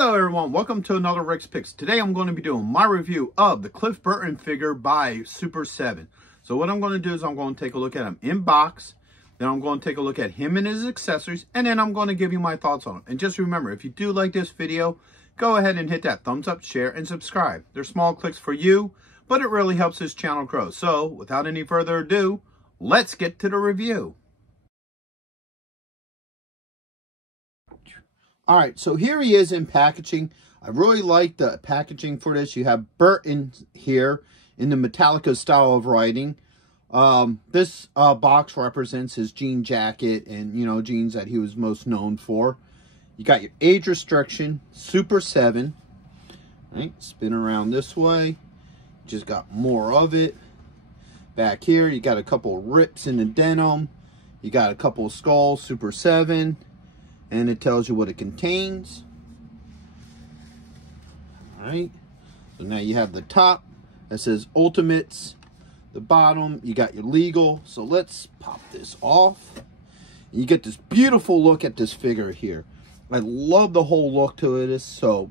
Hello everyone, welcome to another Rick's Picks. Today I'm going to be doing my review of the Cliff Burton figure by Super 7. So what I'm going to do is I'm going to take a look at him in box, then I'm going to take a look at him and his accessories, and then I'm going to give you my thoughts on him. And just remember, if you do like this video, go ahead and hit that thumbs up, share, and subscribe. They're small clicks for you, but it really helps this channel grow. So without any further ado, let's get to the review. All right, so here he is in packaging. I really like the packaging for this. You have Burton here in the Metallica style of writing. This box represents his jean jacket and, jeans that he was most known for. You got your age restriction, Super 7. Right, spin around this way. Just got more of it. Back here, you got a couple rips in the denim. You got a couple of skulls, Super 7. And it tells you what it contains. All right. So now you have the top that says Ultimates. The bottom, you got your legal. So let's pop this off. You get this beautiful look at this figure here. I love the whole look to it. So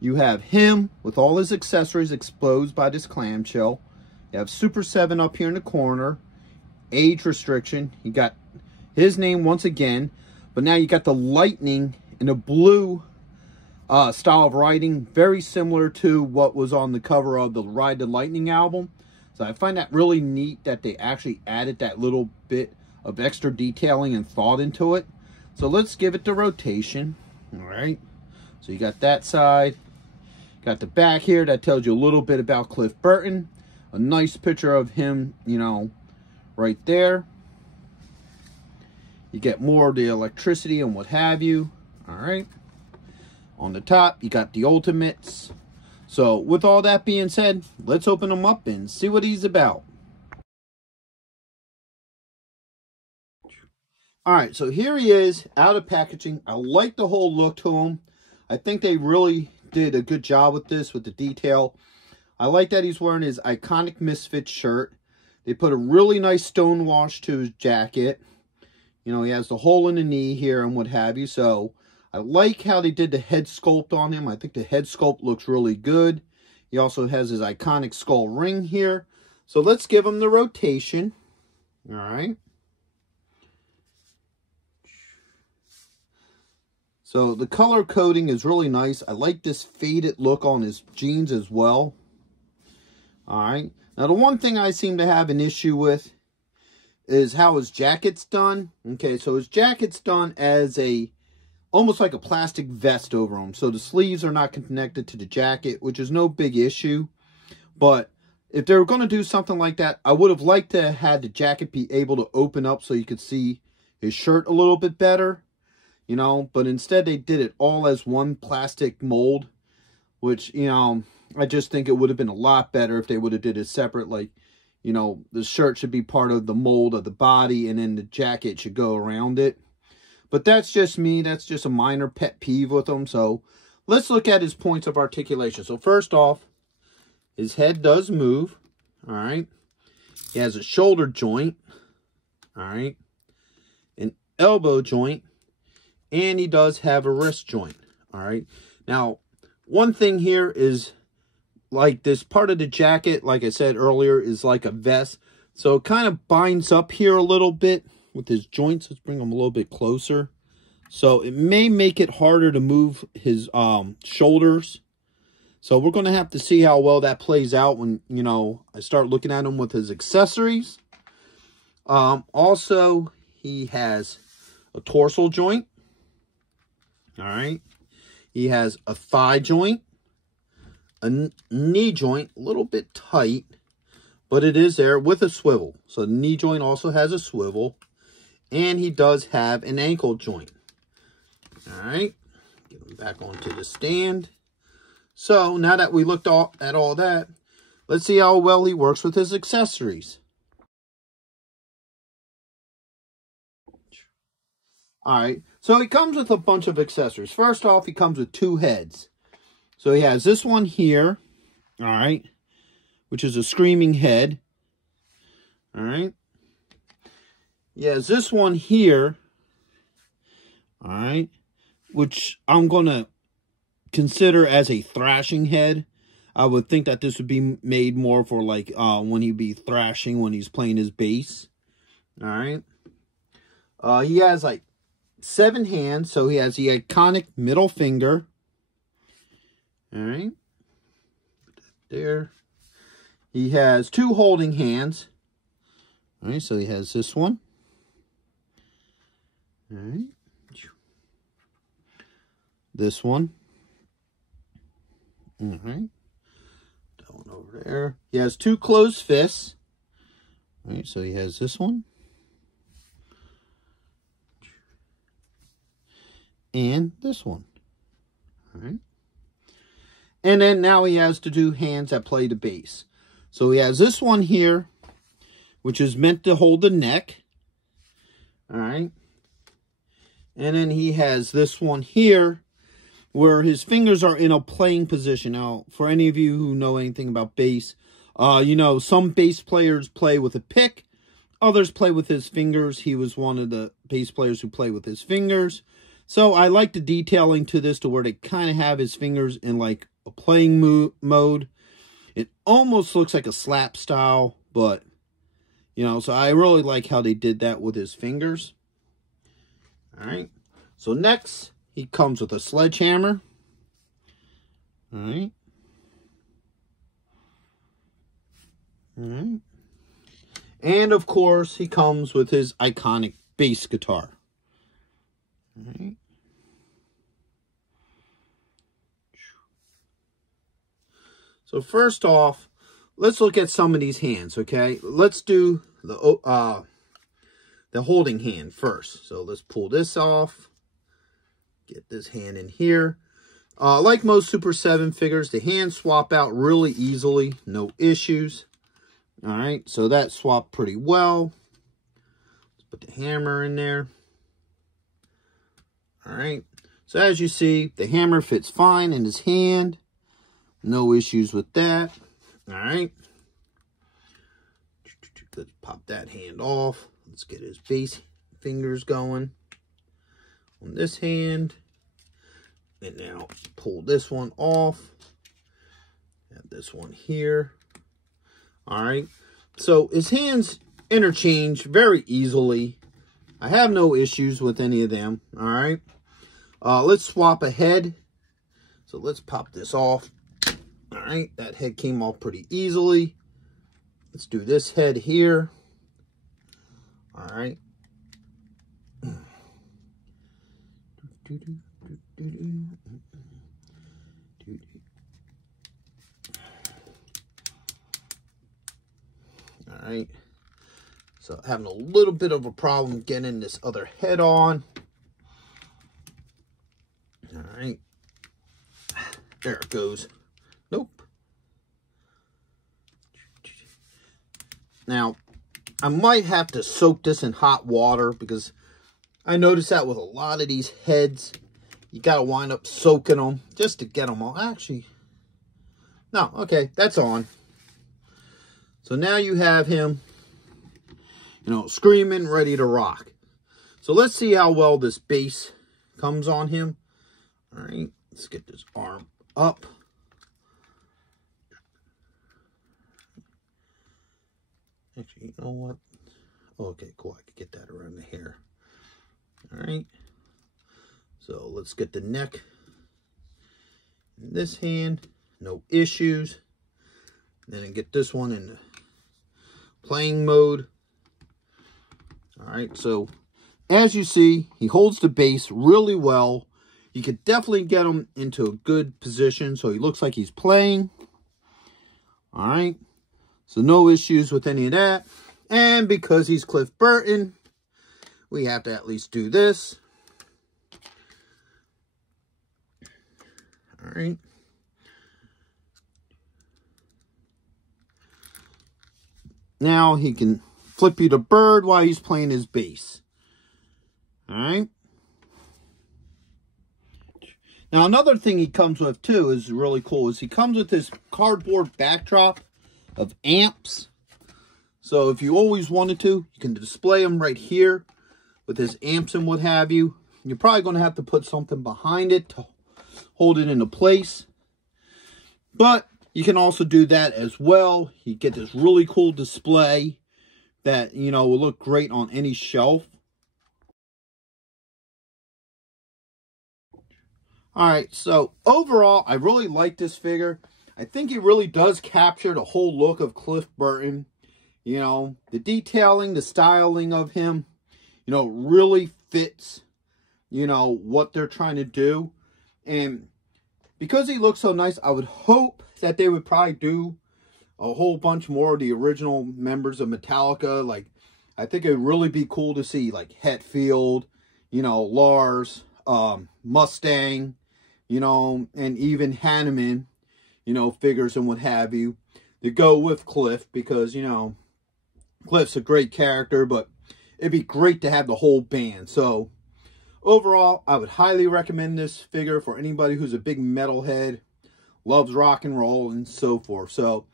you have him with all his accessories exposed by this clamshell. You have Super 7 up here in the corner. Age restriction. You got his name once again. But now you got the lightning in a blue style of writing, very similar to what was on the cover of the Ride the Lightning album. So I find that really neat that they actually added that little bit of extra detailing and thought into it. So let's give it the rotation. All right. So you got that side. Got the back here that tells you a little bit about Cliff Burton. A nice picture of him, right there. You get more of the electricity and what have you. All right. On the top, you got the Ultimates. So with all that being said, let's open him up and see what he's about. All right, so here he is out of packaging. I like the whole look to him. I think they really did a good job with this, with the detail. I like that he's wearing his iconic Misfits shirt. They put a really nice stone wash to his jacket. He has the hole in the knee here and what have you. So I like how they did the head sculpt on him. I think the head sculpt looks really good. He also has his iconic skull ring here. So let's give him the rotation. All right. So the color coding is really nice. I like this faded look on his jeans as well. All right. Now the one thing I seem to have an issue with is how his jacket's done. Okay, so his jacket's done as almost like a plastic vest over him. So the sleeves are not connected to the jacket, which is no big issue. But if they were going to do something like that, I would have liked to have had the jacket be able to open up so you could see his shirt a little bit better. But instead they did it all as one plastic mold, which, I just think it would have been a lot better if they would have did it separate, like, the shirt should be part of the mold of the body and then the jacket should go around it. But that's just me. That's just a minor pet peeve with them. So let's look at his points of articulation. So first off, his head does move. All right. He has a shoulder joint. All right. An elbow joint. And he does have a wrist joint. All right. Now, one thing here is, like, this part of the jacket, like I said earlier, is like a vest. So it kind of binds up here a little bit with his joints. Let's bring them a little bit closer. So it may make it harder to move his shoulders. So we're going to have to see how well that plays out when, I start looking at him with his accessories. Also, he has a torso joint. All right. He has a thigh joint. A knee joint, a little bit tight, but it is there with a swivel. So the knee joint also has a swivel. And he does have an ankle joint. All right. Get him back onto the stand. So now that we looked at all that, let's see how well he works with his accessories. All right. So he comes with a bunch of accessories. First off, he comes with two heads. So he has this one here, all right, which is a screaming head, all right. He has this one here, all right, which I'm going to consider as a thrashing head. I would think that this would be made more for like when he'd be thrashing when he's playing his bass. All right. He has like 7 hands, so he has the iconic middle finger. All right. Put that there. He has 2 holding hands. All right, so he has this one. All right. This one. All right. That one over there. He has 2 closed fists. All right, so he has this one. And this one. All right. And then now he has to do hands that play the bass. So he has this one here, which is meant to hold the neck. All right. And then he has this one here, where his fingers are in a playing position. Now, for any of you who know anything about bass, you know, some bass players play with a pick. Others play with his fingers. He was one of the bass players who play with his fingers. So I like the detailing to this to where they kind of have his fingers in like a playing mode. It almost looks like a slap style, but, you know, so I really like how they did that with his fingers. All right. So next, he comes with a sledgehammer. All right. All right. And, of course, he comes with his iconic bass guitar. All right. So first off, let's look at some of these hands, okay? Let's do the holding hand first. So let's pull this off. Get this hand in here. Like most Super 7 figures, the hands swap out really easily. No issues. All right, so that swapped pretty well. Let's put the hammer in there. All right, so as you see, the hammer fits fine in his hand. No issues with that. All right. Let's pop that hand off. Let's get his bass fingers going on this hand. And now pull this one off. Have this one here. All right. So his hands interchange very easily. I have no issues with any of them. All right. Let's swap a head. So let's pop this off. All right. That head came off pretty easily. Let's do this head here. All right. All right. So having a little bit of a problem getting this other head on. All right. There it goes. Nope. Now, I might have to soak this in hot water because I noticed that with a lot of these heads, you got to wind up soaking them just to get them all. Actually, no, okay, that's on. So now you have him, you know, screaming, ready to rock. So let's see how well this bass comes on him. All right, let's get this arm up. Actually, you know what? Okay, cool. I could get that around the hair. All right. So let's get the neck in this hand. No issues. Then get this one in the playing mode. All right. So as you see, he holds the bass really well. You could definitely get him into a good position so he looks like he's playing. All right. So no issues with any of that. And because he's Cliff Burton, we have to at least do this. All right. Now he can flip you the bird while he's playing his bass. All right. Now another thing he comes with too is really cool. Is he comes with this cardboard backdrop of amps. So if you always wanted to, you can display them right here with his amps and what have you. You're probably going to have to put something behind it to hold it into place. But you can also do that as well. You get this really cool display that, you know, will look great on any shelf. Alright, so overall, I really like this figure. I think it really does capture the whole look of Cliff Burton. You know, the detailing, the styling of him, you know, really fits, you know, what they're trying to do. And because he looks so nice, I would hope that they would probably do a whole bunch more of the original members of Metallica. Like, I think it would really be cool to see, like, Hetfield, you know, Lars, Mustang, you know, and even Hanneman, you know, figures and what have you, to go with Cliff, because, you know, Cliff's a great character, but it'd be great to have the whole band. So, overall, I would highly recommend this figure for anybody who's a big metalhead, loves rock and roll, and so forth. So,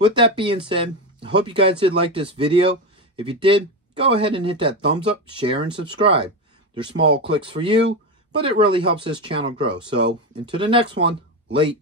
with that being said, I hope you guys did like this video. If you did, go ahead and hit that thumbs up, share, and subscribe. They're small clicks for you, but it really helps this channel grow. So, until the next one, late.